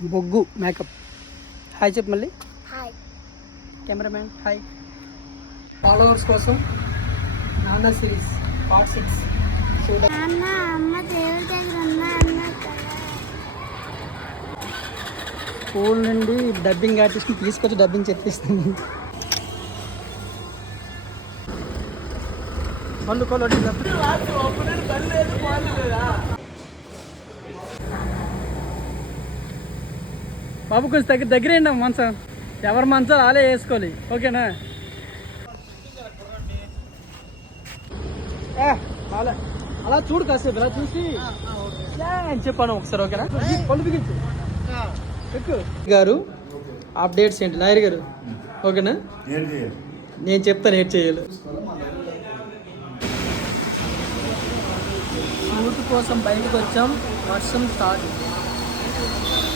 బొగ్గు makeup. Hi చెప్పు మళ్ళీ. Hi cameraman hi. ఫాలోవర్స్ కోసం నాన్న సిరీస్ పార్ట్ 6 చూడండి. నాన్న అమ్మ దేవుడి దగ్గర ఉన్నా అన్నా కదా. స్కూల్ నుండి డబ్బింగ్ ఆర్టిస్ట్ని తీసుకొచ్చి డబ్బింగ్ చెప్పిస్తుంది. మళ్ళీ బాబు కొంచెం దగ్గర ఏంటి మంచం, ఎవరి మంచాలు అలా వేసుకోవాలి, ఓకేనా? అలా అలా చూడు కాసేపు, ఇలా చూసి అని చెప్పాను ఒకసారి, ఓకేనా? పళ్ళు బిగించు గారు. అప్డేట్స్ ఏంటి నాయర్ గారు, ఓకేనా? నేను చెప్తాను ఏం చేయాలి. షూట్ కోసం బయటకు వచ్చాం, వర్షం స్టార్ట్.